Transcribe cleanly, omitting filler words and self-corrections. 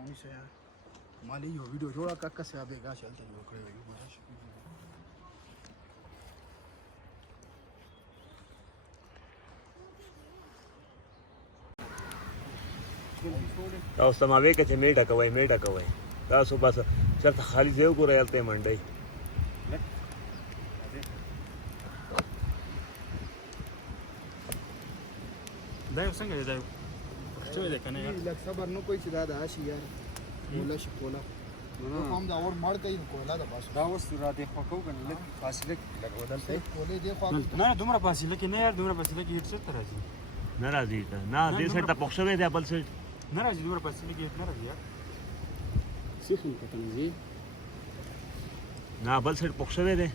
راونی سے یار مالي یو ویډیو جوړه کا کسه ابېګا چلته یو کړی وي تاسو ته ما وې که چې میډه کوئ تاسو بس چېرته خالي ځای وګورئ هلته یې منډئ دا یو څنګه دی دا یو شوی دی که نه یار لږ صبر نه کوي چې دا د هشي یار مولا شي کولا هم دا اور مړ کوي کولا دا بس دا اوس را دې خوا کوو که نه لږ فاصله کې لګېدل دی کولې دې خوا نه دومره فاصله کې نه یار دومره فاصله کې هیټ ته راځي نه راځي ته نه دې سایډ ته پوښ شوی دی بل سایډ نه راځي دومره فاصله کې هیټ نه راځي یار سیخ هم کتل دی نه بل سایډ پوښ شوی دی